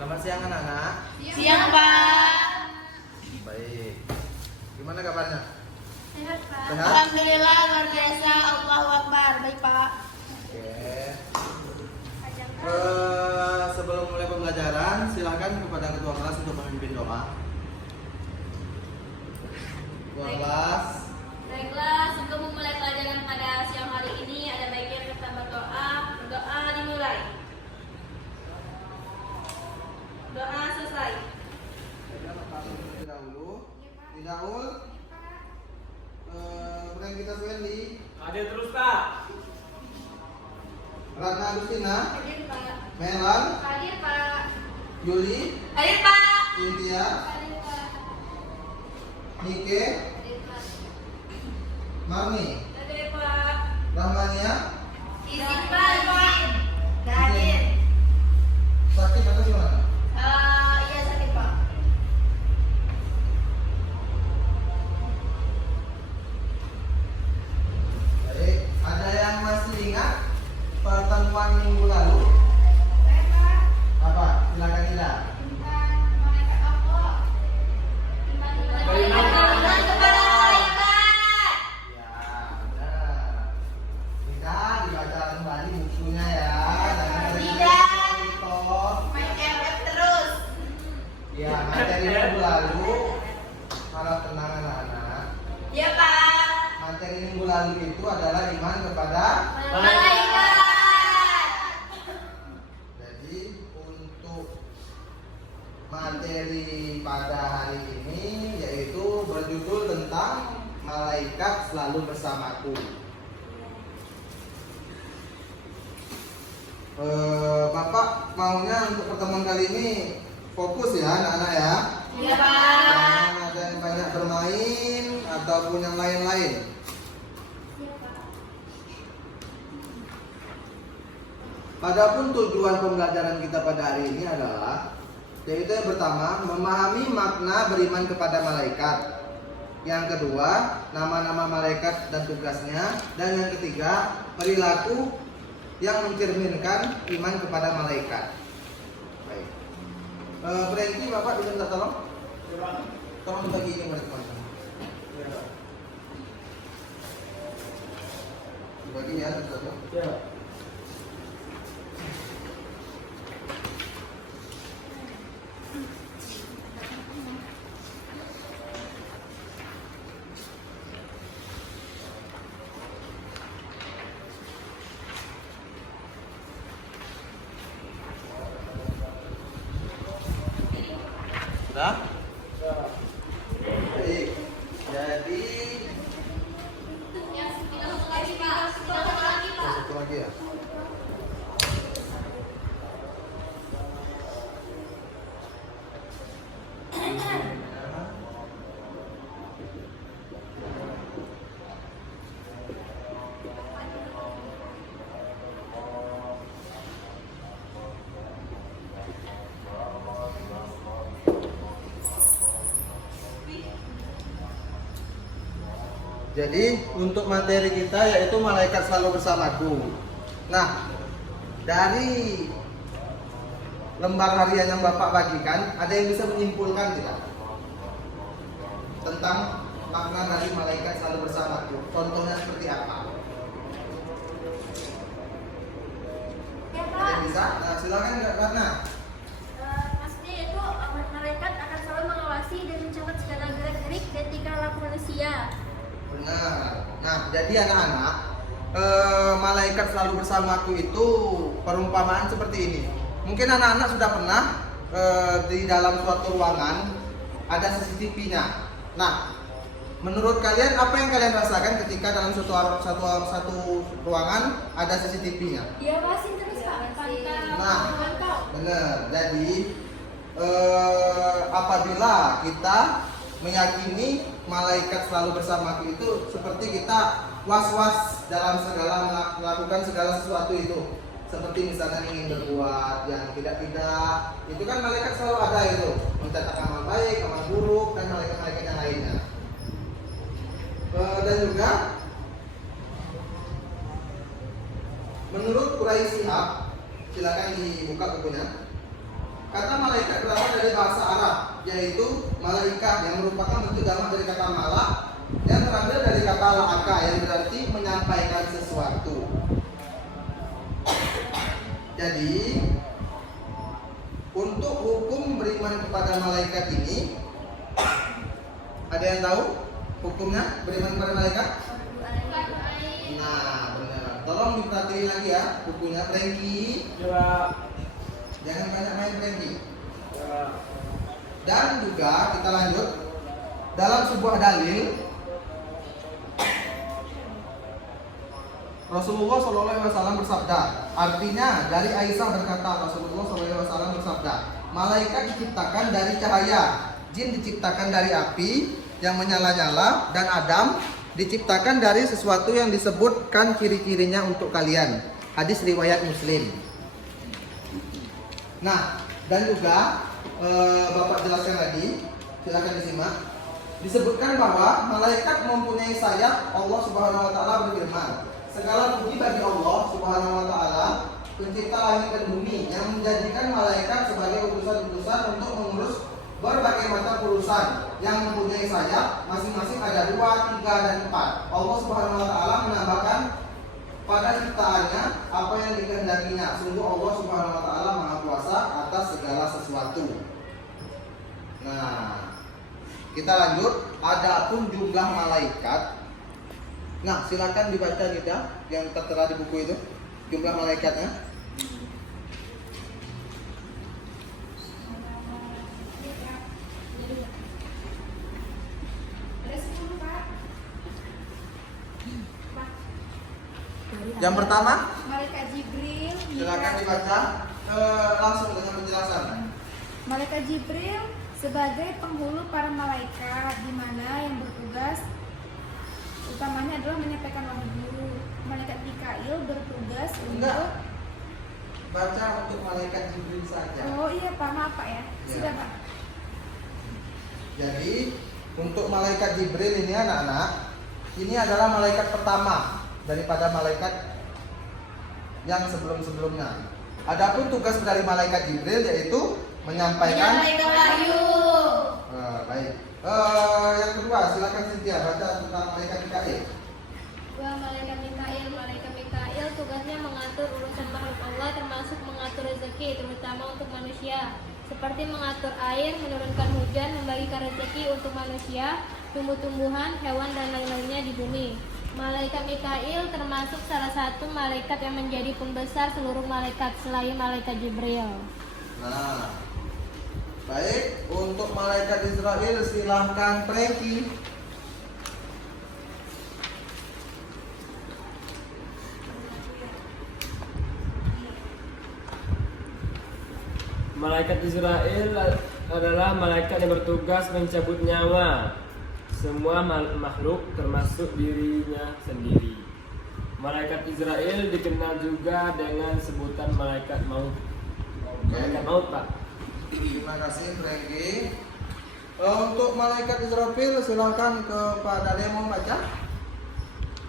Selamat siang anak-anak. Siang, Pak. Baik. Gimana kabarnya? Sehat, Pak. Sehat? Alhamdulillah, luar biasa. Allahu Akbar. Baik, Pak. Oke. Sebelum mulai pembelajaran, silakan kepada ketua kelas untuk memimpin doa. Ketua kelas. Baiklah, sebelum memulai pelajaran pada siang hari ini, ada baiknya kita berdoa. Berdoa dimulai. Doa selesai. Terlebih dahulu, Didaul, Frank kita Wendy, Hadir terus, Pak. Ratna Agustina, Hadir, Pak. Melan, Hadir, Pak. Yuli, Hadir, Pak. Cynthia, Hadir, Pak. Nike, Hadir, Pak. Marni, Hadir, Pak. Rahmania, Izin, Pak. Gak hadir. Sakit atau gimana? Iya, sakit, Pak. Baik, ada yang masih ingat pertemuan minggu lalu? Apa? Silakan tidak. Beriman kepada malaikat. Ya, benar. Tidak dibaca kembali bukunya ya. Jangan Tidak. Stop. Main MF terus. Ya, materi minggu lalu. Kalau tenang anak-anak. Ya, Pak. Materi minggu lalu itu adalah iman kepada. Malaikat. Jadi untuk materi pada hari ini yaitu berjudul tentang malaikat selalu bersamaku. Bapak maunya untuk pertemuan kali ini fokus ya anak-anak ya. Iya, Pak. Jangan ada yang banyak bermain ataupun yang lain-lain. Adapun tujuan pembelajaran kita pada hari ini adalah yaitu yang pertama, memahami makna beriman kepada malaikat. Yang kedua, nama-nama malaikat dan tugasnya. Dan yang ketiga, perilaku yang mencerminkan iman kepada malaikat. Baik. Berhenti Bapak bisa minta tolong? Tolong bagi ini kepada teman-teman. Bagi ya, satu-satu. Ya. Sudah? Baik. Jadi Yang satu lagi, Pak. Satu lagi, Pak. satu lagi ya. Jadi untuk materi kita yaitu malaikat selalu bersamaku. Nah, dari lembar harian yang Bapak bagikan, ada yang bisa menyimpulkan tidak tentang makna dari malaikat selalu bersamaku? Contohnya seperti apa? Ya, Ada Pak. yang bisa? Nah, silakan Kak Ratna. Maksudnya itu malaikat akan selalu mengawasi dan mencatat segala gerak-gerik dan tingkah laku manusia. Benar. Nah, jadi anak-anak, malaikat selalu bersamaku itu perumpamaan seperti ini. Mungkin anak-anak sudah pernah di dalam suatu ruangan ada CCTV-nya. Nah, menurut kalian apa yang kalian rasakan ketika dalam satu ruangan ada CCTV-nya? Dia wasin terus, Pak. Pantau. Nah. Pantau. Benar. Jadi apabila kita meyakini malaikat selalu bersamaku itu seperti kita was-was dalam melakukan segala sesuatu itu. Seperti misalnya ingin berbuat yang tidak, itu kan malaikat selalu ada itu, mencatat amal baik, amal buruk, dan malaikat-malaikat yang lainnya. Dan juga menurut Quraisy Shihab, silakan dibuka bukunya. Kata malaikat berasal dari bahasa Arab, yaitu malaikat yang merupakan bentuk jamak dari kata malak yang terambil dari kata la'aka yang berarti menyampaikan sesuatu. Jadi untuk hukum beriman kepada malaikat ini, ada yang tahu hukumnya beriman kepada malaikat? Nah, benar. Tolong diperhatiin lagi ya bukunya, Franky. Jangan banyak main Franky. Dan juga kita lanjut dalam sebuah dalil Rasulullah SAW bersabda. Artinya dari Aisyah berkata, Rasulullah SAW bersabda, malaikat diciptakan dari cahaya, jin diciptakan dari api yang menyala-nyala, dan Adam diciptakan dari sesuatu yang disebutkan ciri-cirinya untuk kalian. Hadis riwayat Muslim. Nah, dan juga Bapak jelaskan lagi, silakan disimak. Disebutkan bahwa malaikat mempunyai sayap. Allah Subhanahu wa taala berfirman, segala puji bagi Allah Subhanahu wa taala, pencipta langit dan bumi, yang menjadikan malaikat sebagai utusan-utusan untuk mengurus berbagai macam urusan, yang mempunyai sayap, masing-masing ada 2, 3, dan 4. Allah Subhanahu wa taala menambahkan pada ciptaannya apa yang dikehendakinya. Sungguh Allah Subhanahu wa taala Maha Kuasa atas segala sesuatu. Nah, kita lanjut. Adapun jumlah malaikat. Nah, silakan dibaca kita yang tertera di buku itu, jumlah malaikatnya. Yang pertama, Malaikat Jibril. silakan dibaca langsung dengan penjelasan. Malaikat Jibril sebagai penghulu para malaikat, di mana yang bertugas utamanya adalah menyampaikan wahyu. Malaikat Mikail bertugas Enggak. untuk Baca untuk malaikat Jibril saja. Oh iya Pak, maaf Pak ya. Ya. Sudah Pak. Jadi untuk malaikat Jibril ini anak-anak, ini adalah malaikat pertama daripada malaikat yang sebelum-sebelumnya. Adapun tugas dari malaikat Jibril yaitu menyampaikan. Menyampaikan wahyu. Baik. Yang kedua, silakan Cynthia baca tentang malaikat Mikail. Malaikat Mikail. Malaikat Mikail tugasnya mengatur urusan makhluk Allah, termasuk mengatur rezeki, terutama untuk manusia, seperti mengatur air, menurunkan hujan, membagikan rezeki untuk manusia, tumbuh-tumbuhan, hewan, dan lain-lainnya di bumi. Malaikat Mikail termasuk salah satu malaikat yang menjadi pembesar seluruh malaikat selain malaikat Jibril. Nah, baik. Untuk malaikat Israel silahkan Franky. Malaikat Israel adalah malaikat yang bertugas mencabut nyawa semua makhluk termasuk dirinya sendiri. Malaikat Israel dikenal juga dengan sebutan malaikat maut. Malaikat maut, Pak. Terima kasih Franky. Untuk malaikat Israfil silahkan kepada yang mau baca.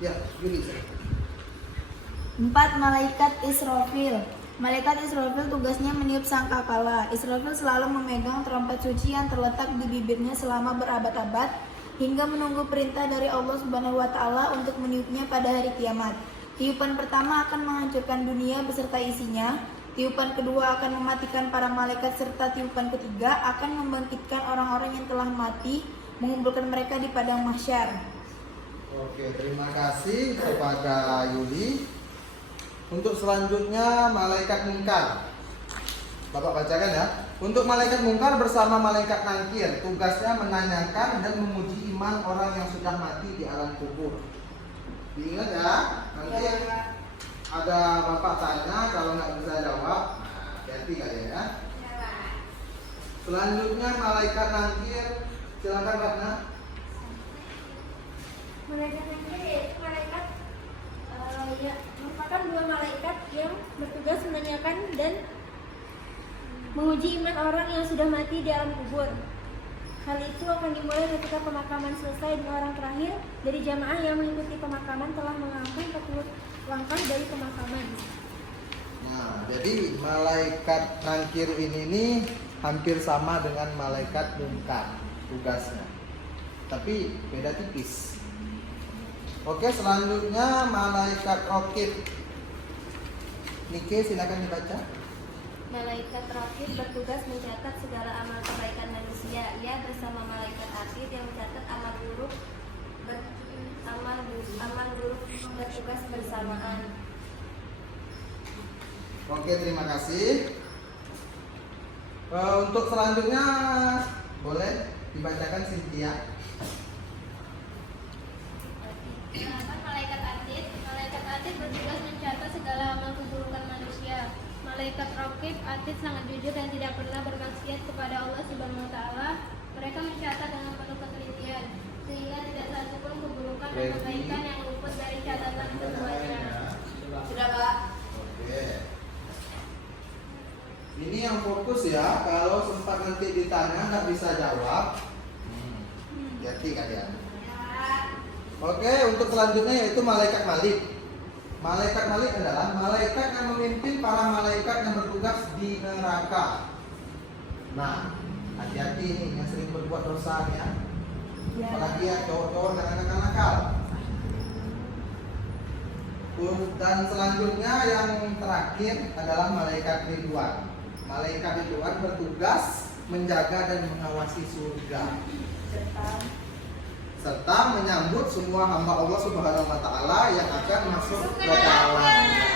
Ya, Yuli. 4. Malaikat Israfil. Malaikat Israfil tugasnya meniup sangkakala. Israfil selalu memegang trompet suci yang terletak di bibirnya selama berabad-abad hingga menunggu perintah dari Allah Subhanahu wa taala untuk meniupnya pada hari kiamat. Tiupan pertama akan menghancurkan dunia beserta isinya. Tiupan kedua akan mematikan para malaikat, serta tiupan ketiga akan membangkitkan orang-orang yang telah mati, mengumpulkan mereka di padang mahsyar. Oke, terima kasih kepada Yuli. Untuk selanjutnya malaikat mungkar. Bapak bacakan ya. Untuk malaikat mungkar bersama malaikat nangkir, tugasnya menanyakan dan memuji iman orang yang sudah mati di alam kubur. Diingat ya, nanti ada bapak tanya, kalau nggak bisa jawab, hati-hati kalian ya. Selanjutnya malaikat nangkir, silakan Ratna. Malaikat Nangkir yaitu malaikat merupakan 2 malaikat yang bertugas menanyakan dan menguji iman orang yang sudah mati di alam kubur. Hal itu akan dimulai ketika pemakaman selesai dan orang terakhir dari jamaah yang mengikuti pemakaman telah melangkah 40 langkah dari pemakaman. Nah, jadi malaikat nangkir ini nih hampir sama dengan malaikat mungkar tugasnya, tapi beda tipis. Oke, selanjutnya malaikat rokib. Nike, silakan dibaca. Malaikat Raqib bertugas mencatat segala amal kebaikan manusia. Ia bersama malaikat Atid yang mencatat amal buruk bertugas bersamaan. Oke, terima kasih. Untuk selanjutnya boleh dibacakan Cynthia. Malaikat Atid. Malaikat Atid bertugas mencatat segala amal keburukan manusia. Malaikat Raqib, Atid sangat jujur dan tidak pernah bermaksiat kepada Allah Subhanahu wa taala. Mereka mencatat dengan penuh ketelitian sehingga tidak satu pun keburukan dan kebaikan yang luput dari catatan keduanya. Sudah, Pak. Oke. Ini yang fokus ya. Kalau sempat nanti ditanya nggak bisa jawab, hati kalian. Oke, untuk selanjutnya yaitu malaikat Malik. Malaikat Malik adalah malaikat yang memimpin para malaikat yang bertugas di neraka. Nah, hati-hati nih yang sering berbuat dosa ya. Apalagi yang cowok-cowok dan anak nakal. Dan selanjutnya yang terakhir adalah malaikat Ridwan. Malaikat Ridwan bertugas menjaga dan mengawasi surga serta menyambut semua hamba Allah Subhanahu wa taala yang akan masuk ke dalamnya.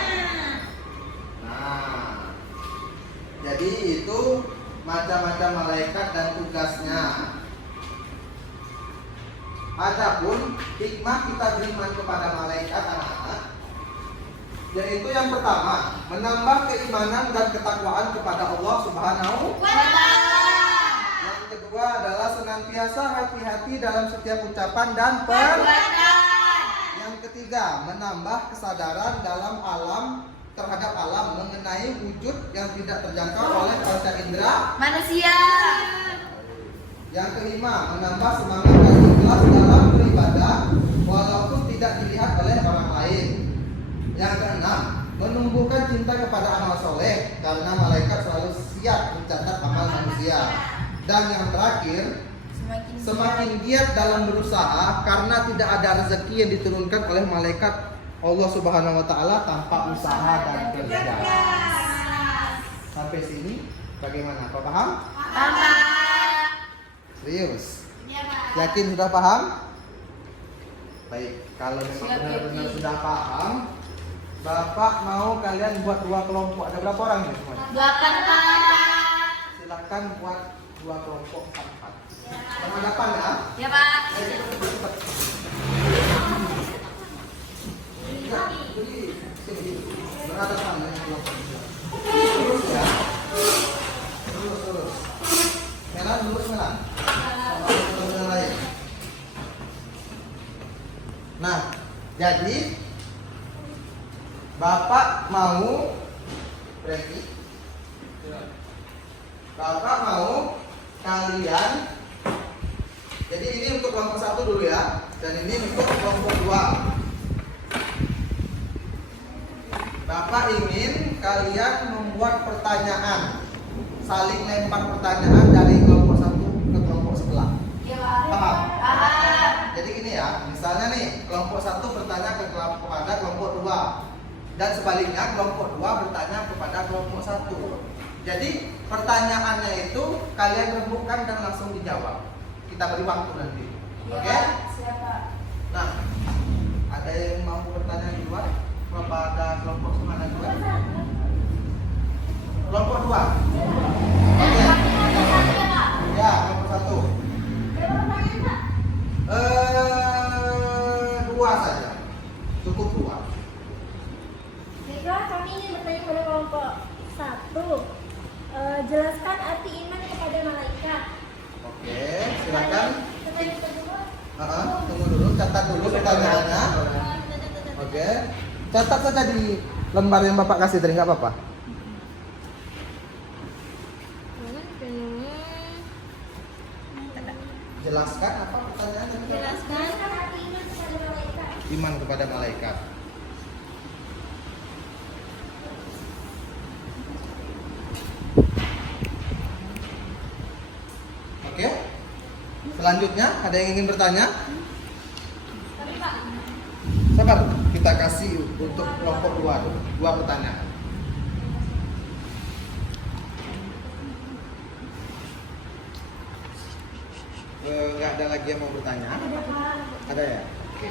Nah, jadi itu macam-macam malaikat dan tugasnya. Adapun hikmah kita beriman kepada malaikat anak-anak, yaitu yang pertama, menambah keimanan dan ketakwaan kepada Allah Subhanahu wa taala. Yang kedua adalah senantiasa hati-hati dalam setiap ucapan dan perbuatan. Yang ketiga, menambah kesadaran dalam terhadap alam mengenai wujud yang tidak terjangkau oleh panca indera Manusia. Yang kelima, menambah semangat dan ikhlas dalam beribadah walaupun tidak dilihat oleh orang lain. Yang keenam, menumbuhkan cinta kepada amal soleh karena malaikat selalu siap mencatat amal manusia. Dan yang terakhir, semakin giat dalam berusaha karena tidak ada rezeki yang diturunkan oleh malaikat Allah Subhanahu wa taala tanpa usaha dan kerja. Sampai sini bagaimana? Kau paham? Paham. Serius? Iya, Pak. Yakin sudah paham? Baik, kalau memang benar-benar sudah paham, Bapak mau kalian buat 2 kelompok. Ada berapa orang ini semuanya? 8, Pak. Silakan buat 2 kelompok 4. Berhadapan ya? Ya, Pak. Ayo, cepat. Ya, jadi sini berhadapan dengan kelompok 2. Terus ya. Terus. Melan, lurus melan. Sama yang lain. Nah, jadi Bapak mau berarti Bapak mau kalian, jadi ini untuk kelompok 1 dulu ya, dan ini untuk kelompok 2. Bapak ingin kalian membuat pertanyaan, saling lempar pertanyaan dari kelompok 1 ke kelompok sebelah. Iya, Pak. Paham? Paham. Jadi gini ya, misalnya nih kelompok 1 bertanya kepada kelompok 2 dan sebaliknya kelompok 2 bertanya kepada kelompok 1. Jadi pertanyaannya itu kalian rembukan dan langsung dijawab. Kita beri waktu nanti. Iya, Oke? Pak. Siap, Pak. Nah, ada yang mau bertanya di luar kepada kelompok semangat 2? Kelompok 2. Oke. Ya, kelompok 1. 2 saja. Cukup 2. Baiklah, kami ingin bertanya kepada kelompok 1. Jelaskan arti iman kepada malaikat. Oke, silakan. Pertanyaan kedua. Tunggu dulu, catat dulu pertanyaannya. Oke. Catat saja di lembar yang Bapak kasih tadi, nggak apa-apa. Jelaskan apa pertanyaannya? Jelaskan arti iman kepada malaikat. Iman kepada malaikat. Selanjutnya ada yang ingin bertanya? Sabar, kita kasih untuk kelompok 2 dulu. 2 pertanyaan. Nggak ada lagi yang mau bertanya? Ada ya? Oke.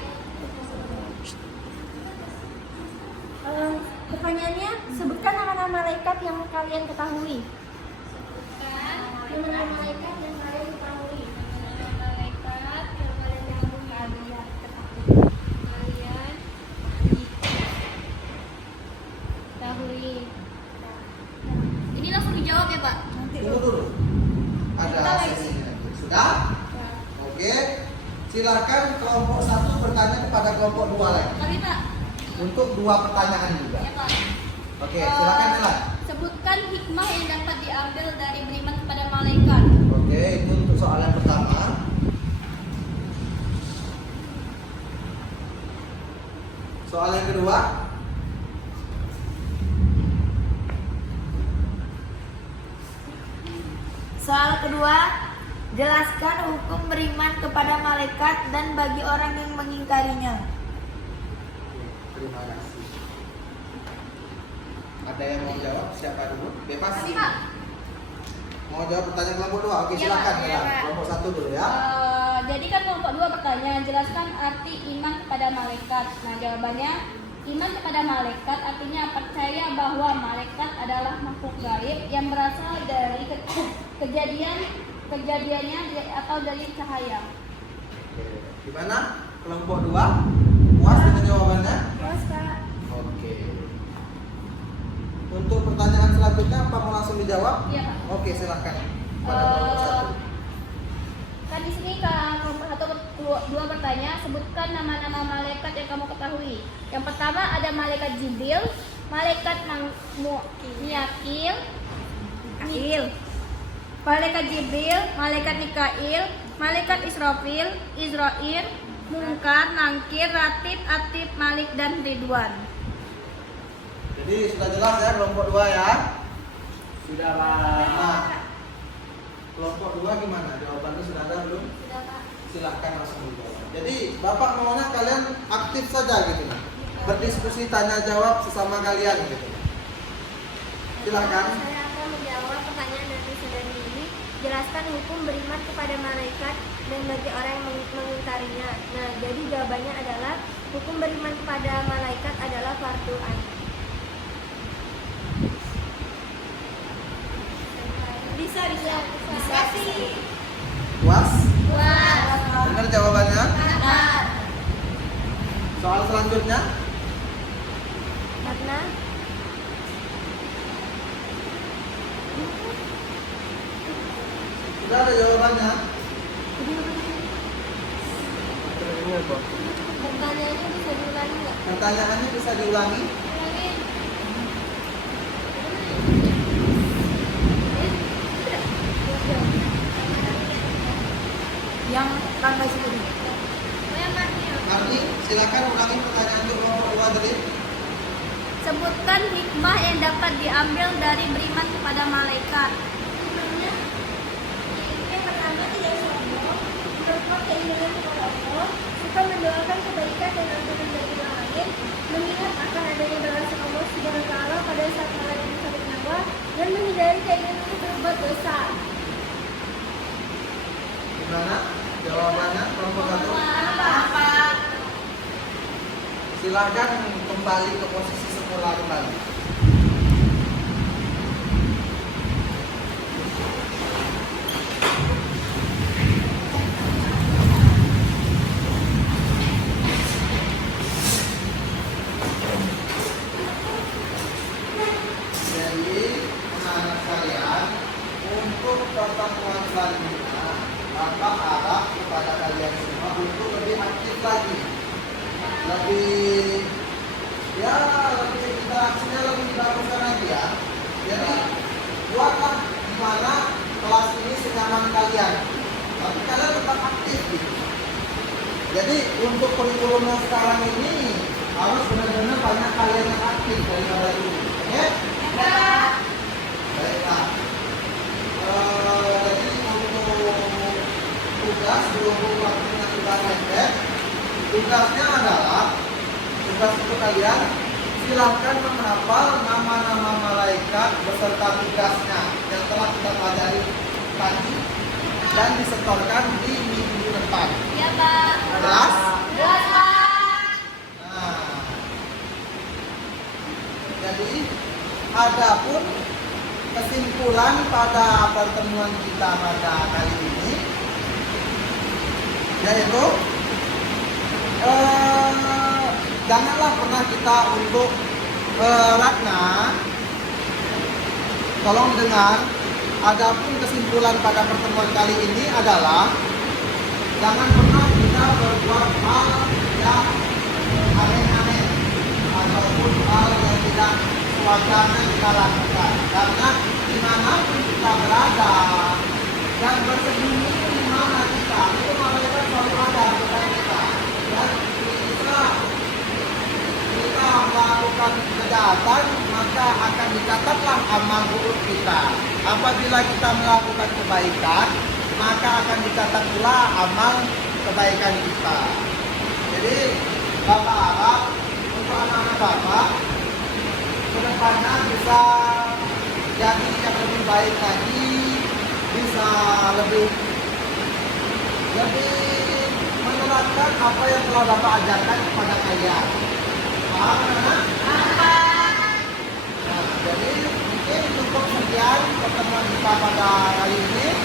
Pertanyaannya, sebutkan nama-nama malaikat yang kalian ketahui. Nama-nama malaikat yang kalian ketahui. Nama malaikat yang kalian ketahui. Kalian ketahui. Ini langsung dijawab ya, Pak? Tunggu dulu. Ada sesinya. Sudah? Oke. Silakan kelompok 1 bertanya kepada kelompok 2 lagi. Tapi, Pak. Untuk 2 pertanyaan juga. Ya, Pak. Oke, silakan Nela. Sebutkan hikmah yang dapat diambil dari beriman kepada malaikat. Oke, itu untuk soalan pertama. Soal yang kedua. Soal kedua, jelaskan hukum beriman kepada malaikat dan bagi orang yang mengingkarinya. Terima kasih. Ada yang mau jawab? Siapa dulu? Bebas. Tadi, Pak. Mau jawab pertanyaan kelompok 2? Oke, Iya, silakan Pak. ya. Iya, Pak. Kelompok 1 dulu ya. Jadi kan kelompok 2 pertanyaan, jelaskan arti iman kepada malaikat. Nah, jawabannya, iman kepada malaikat artinya percaya bahwa malaikat adalah makhluk gaib yang berasal dari kejadiannya atau dari cahaya. Oke. Gimana? Kelompok 2? Puas dengan jawabannya? Terus, Pak. Oke. Untuk pertanyaan selanjutnya apa mau langsung dijawab? Iya, Pak. Oke, silakan. Pada kelompok 1. Kan di sini kan nomor 2 bertanya, sebutkan nama-nama malaikat yang kamu ketahui. Yang pertama ada malaikat Jibril, malaikat Mikail, malaikat Jibril, malaikat Mikail, malaikat Israfil, Israil, Munkar, Nangkir, Ratib, Atib, Malik, dan Ridwan. Jadi sudah jelas ya kelompok 2 ya. Sudah, Pak. Nah, kelompok 2 gimana? Jawabannya sudah ada belum? Sudah, Pak. Silahkan langsung dijawab. Jadi Bapak maunya kalian aktif saja gitu nah. Berdiskusi tanya jawab sesama kalian gitu. Silakan. Saya akan menjawab pertanyaan dari saudari ini. Jelaskan hukum beriman kepada malaikat dan bagi orang yang mengingkarinya. Nah, jadi jawabannya adalah hukum beriman kepada malaikat adalah fardu ain. Bisa. Puas? Wah. Benar jawabannya? Benar. Soal selanjutnya? Karena Sudah ada jawabannya? pertanyaannya bisa diulangi nggak? Pertanyaannya bisa diulangi? Ulangin. Yang tangga situ. Ardi, silakan ulangi pertanyaan untuk kelompok 2 tadi. Sebutkan hikmah yang dapat diambil dari beriman kepada malaikat. Hikmahnya, yang pertama tidak sombong, berbuat keinginan kepada Allah, suka mendoakan kebaikan dan ampunan dari orang lain, mengingat akan adanya balasan Allah Subhanahu wa Ta'ala pada saat malaikat mencabut nyawa, dan menghindari keinginan untuk berbuat dosa. Gimana jawabannya kelompok 1? Silakan kembali ke posisi semula kembali. Jadi, anak-anak sekalian, untuk pertemuan selanjutnya, Bapak harap kepada kalian semua untuk lebih aktif lagi, lebih interaksinya lebih baguskan lagi ya. Jadi buatlah gimana kelas ini senyaman kalian, tapi kalian tetap aktif gitu. Jadi untuk kurikulumnya sekarang ini harus benar-benar banyak kalian yang aktif daripada dulu. Oke? Baiklah. Jadi untuk tugas berhubung waktunya sudah pendek, tugasnya adalah tugas untuk kalian silahkan menghafal nama-nama malaikat beserta tugasnya yang telah kita pelajari tadi dan disetorkan di minggu depan. Ya, Pak. Jelas? Jelas, Pak. Nah, jadi adapun kesimpulan pada pertemuan kita pada kali ini yaitu janganlah pernah kita untuk Ratna, tolong dengar. Adapun kesimpulan pada pertemuan kali ini adalah jangan pernah kita berbuat hal yang aneh-aneh ataupun hal yang tidak sewajarnya kita lakukan, karena dimanapun kita berada dan bersembunyi di mana kita, itu malaikat selalu ada dekat kita. Dan kita melakukan kejahatan, maka akan dicatatlah amal buruk kita. Apabila kita melakukan kebaikan, maka akan dicatat pula amal kebaikan kita. Jadi Bapak harap untuk anak-anak Bapak kedepannya bisa jadi yang lebih baik lagi, bisa lebih menerapkan apa yang telah Bapak ajarkan kepada kalian. Paham, anak-anak? Nah, jadi mungkin cukup sekian pertemuan kita pada kali ini.